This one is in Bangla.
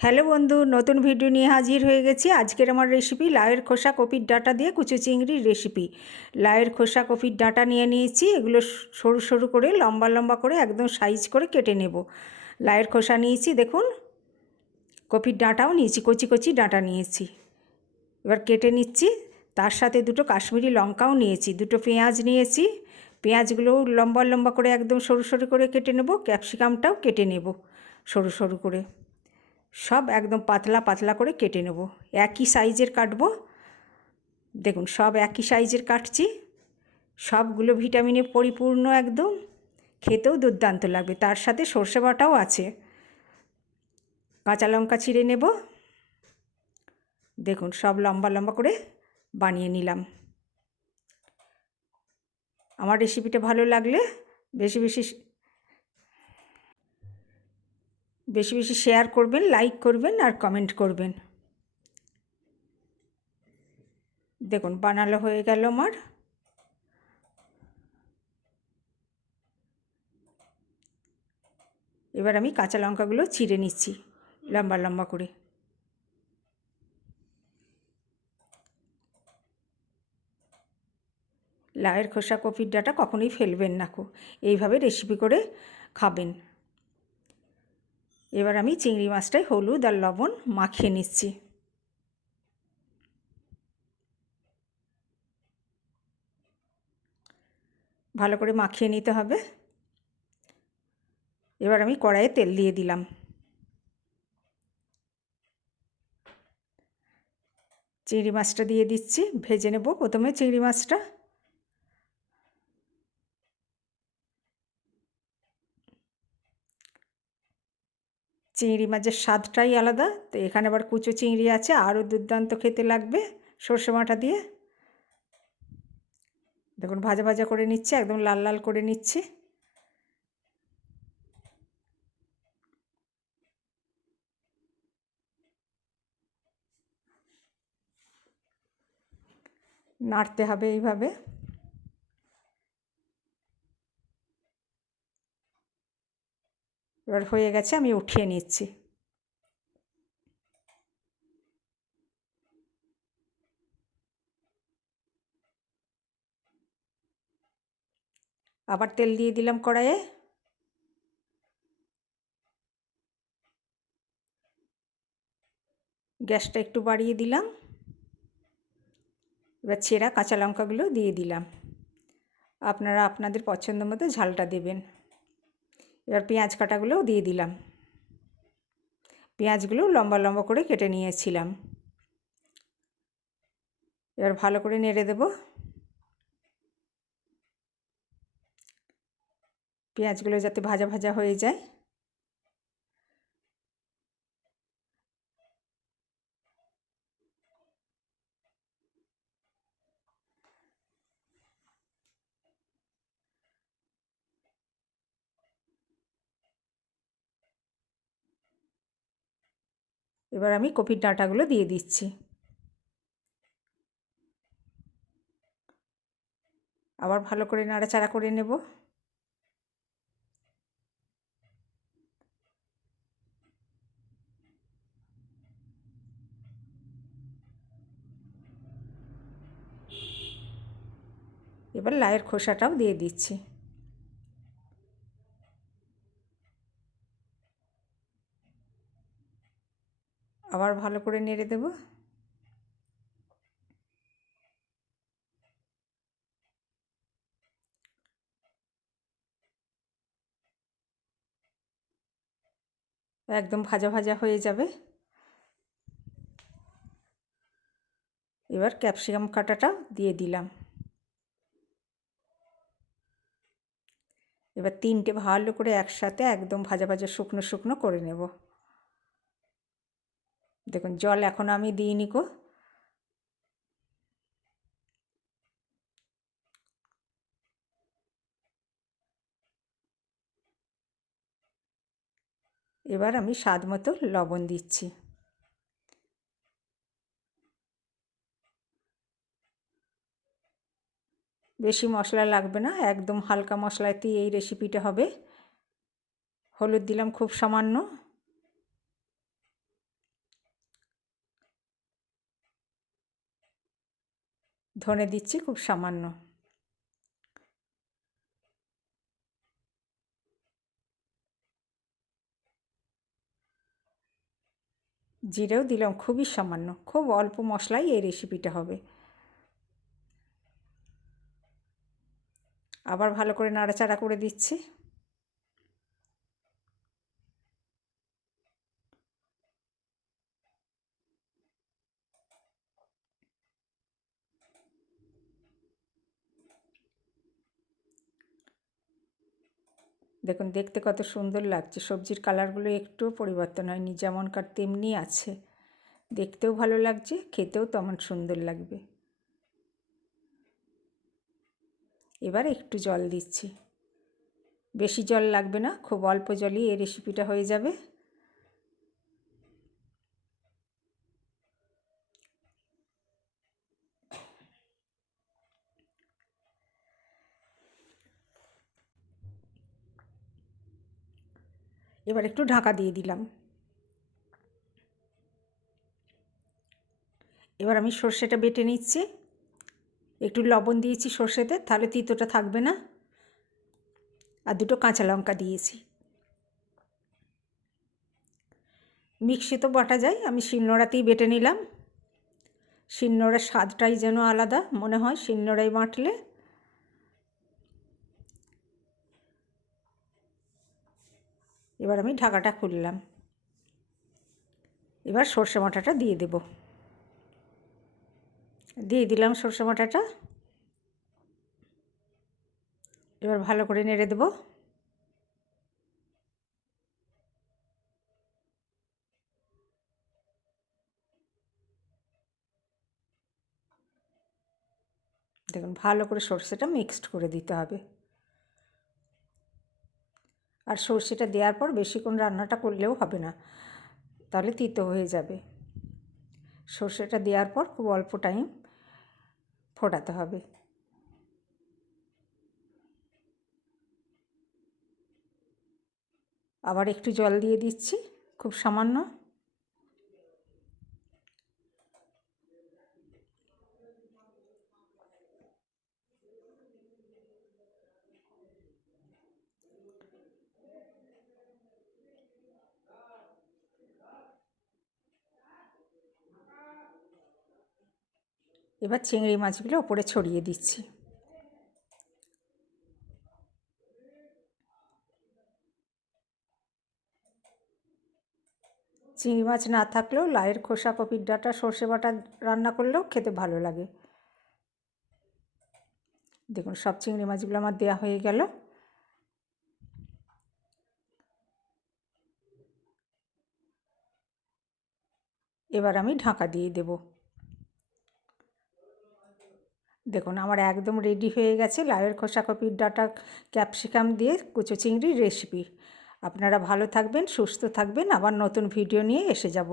হ্যালো বন্ধু, নতুন ভিডিও নিয়ে হাজির হয়ে গেছি। আজকের আমার রেসিপি লাউয়ের খোসা কপির ডাঁটা দিয়ে কুচো চিংড়ির রেসিপি। লাউয়ের খোসা কপির ডাঁটা নিয়ে নিয়েছি, এগুলো সরু সরু করে লম্বা লম্বা করে একদম সাইজ করে কেটে নেব। লাউয়ের খোসা নিয়েছি, দেখুন কপির ডাঁটাও নিয়েছি, কচি কচি ডাঁটা নিয়েছি। এবার কেটে নিচ্ছি। তার সাথে দুটো কাশ্মীরি লঙ্কাও নিয়েছি, দুটো পেঁয়াজ নিয়েছি। পেঁয়াজগুলোও লম্বা লম্বা করে একদম সরু সরু করে কেটে নেব। ক্যাপসিকামটাও কেটে নেব সরু সরু করে, সব একদম পাতলা পাতলা করে কেটে নেব। একই সাইজের কাটবো, দেখুন সব একই সাইজের কাটছি। সবগুলো ভিটামিনে পরিপূর্ণ, একদম খেতেও দুর্দান্ত লাগবে। তার সাথে সর্ষে বাটাও আছে। কাঁচা লঙ্কা চিড়ে নেব, দেখুন সব লম্বা লম্বা করে বানিয়ে নিলাম। আমার রেসিপিটা ভালো লাগলে বেশি বেশি বেশি বেশি শেয়ার করবেন, লাইক করবেন আর কমেন্ট করবেন। দেখুন বানালো হয়ে গেল আমার। এবার আমি কাঁচা লঙ্কাগুলো চিড়ে নিচ্ছি লম্বা লম্বা করে। লাউয়ের খোসা কপির ডাঁটা কখনোই ফেলবেন না কো, এইভাবে রেসিপি করে খাবেন। এবার আমি চিংড়ি মাছটায় হলুদ আর লবণ মাখিয়ে নিচ্ছি। ভালো করে মাখিয়ে নিতে হবে। এবার আমি কড়াইয়ে তেল দিয়ে দিলাম। চিংড়ি মাছটা দিয়ে দিচ্ছি, ভেজে নেব প্রথমে চিংড়ি মাছটা। চিংড়ি মাছের স্বাদটাই আলাদা, তো এখানে আবার কুচো চিংড়ি আছে, আরও দুর্দান্ত খেতে লাগবে সর্ষে বাটা দিয়ে। দেখুন ভাজা ভাজা করে নিচ্ছি, একদম লাল লাল করে নিচ্ছি। নাড়তে হবে এইভাবে। এবার হয়ে গেছে, আমি উঠিয়ে নিচ্ছি। আবার তেল দিয়ে দিলাম কড়াইয়ে। গ্যাসটা একটু বাড়িয়ে দিলাম। এবার ছেঁড়া কাঁচা লঙ্কাগুলো দিয়ে দিলাম। আপনারা আপনাদের পছন্দ মতো ঝালটা দেবেন। এবার পেঁয়াজ কাটাগুলোও দিয়ে দিলাম। পেঁয়াজগুলো লম্বা লম্বা করে কেটে নিয়েছিলাম। এবার ভালো করে নেড়ে দেব। পেঁয়াজগুলো যাতে ভাজা ভাজা হয়ে যায়। এবার আমি কপির ডাঁটাগুলো দিয়ে দিচ্ছি। আবার ভালো করে নাড়াচাড়া করে নেব। এবার লাউয়ের খোসাটাও দিয়ে দিচ্ছি। আবার ভালো করে নেড়ে দেব। একদম ভাজা ভাজা হয়ে যাবে। এবার ক্যাপসিকাম কাটাটা দিয়ে দিলাম। এবার তিনটে ভালো করে একসাথে একদম ভাজা ভাজা শুকনো শুকনো করে নেব। দেখুন জল এখনও আমি দিইনি কো। এবার আমি স্বাদ মতো লবণ দিচ্ছি। বেশি মশলা লাগবে না, একদম হালকা মশলাতেই এই রেসিপিটা হবে। হলুদ দিলাম খুব সামান্য। ধনে দিচ্ছি খুব সামান্য, জিরেও দিলাম খুবই সামান্য, খুব অল্প মশলাই এই রেসিপিটা হবে। আবার ভালো করে নাড়াচাড়া করে দিচ্ছি। দেখুন দেখতে কত সুন্দর লাগছে, সবজির কালারগুলো একটুও পরিবর্তন হয়নি, যেমনকার তেমনি আছে। দেখতেও ভালো লাগছে, খেতেও তেমন সুন্দর লাগবে। এবার একটু জল দিচ্ছি, বেশি জল লাগবে না, খুব অল্প জলই এই রেসিপিটা হয়ে যাবে। এবার একটু ঢাকা দিয়ে দিলাম। এবার আমি সর্ষেটা বেটে নিচ্ছি, একটু লবণ দিয়েছি সর্ষেতে, তাহলে তিতোটা থাকবে না, আর দুটো কাঁচা লঙ্কা দিয়েছি। মিক্সি তো বাটা যায়, আমি শিলনোড়াতেই বেটে নিলাম। শিলনোড়ার স্বাদটাই যেন আলাদা মনে হয় শিলনোড়ায় বাটলে। এবার আমি ঢাকাটা খুললাম, এবার সর্ষে বাটাটা দিয়ে দেব। দিয়ে দিলাম সর্ষে বাটাটা, এবার ভালো করে নেড়ে দেব। দেখুন ভালো করে সর্ষেটা মিক্সড করে দিতে হবে। আর সর্ষেটা দেওয়ার পর বেশিক্ষণ রান্নাটা করলেও হবে না, তাহলে তিতো হয়ে যাবে। সর্ষেটা দেওয়ার পর খুব অল্প টাইম ফোটাতে হবে। আবার একটু জল দিয়ে দিচ্ছি, খুব সামান্য। এবার চিংড়ি মাছগুলো ওপরে ছড়িয়ে দিচ্ছি। চিংড়ি মাছ না থাকলেও লাউয়ের খোসা, কপির ডাঁটা, সর্ষে বাটা রান্না করলেও খেতে ভালো লাগে। দেখুন সব চিংড়ি মাছগুলো আমার দেওয়া হয়ে গেল। এবার আমি ঢাকা দিয়ে দেব। দেখুন আমার একদম রেডি হয়ে গেছে লাউয়ের খোসা, কপির ডাঁটা, ক্যাপসিকাম দিয়ে কুচো চিংড়ির রেসিপি। আপনারা ভালো থাকবেন, সুস্থ থাকবেন, আবার নতুন ভিডিও নিয়ে এসে যাব।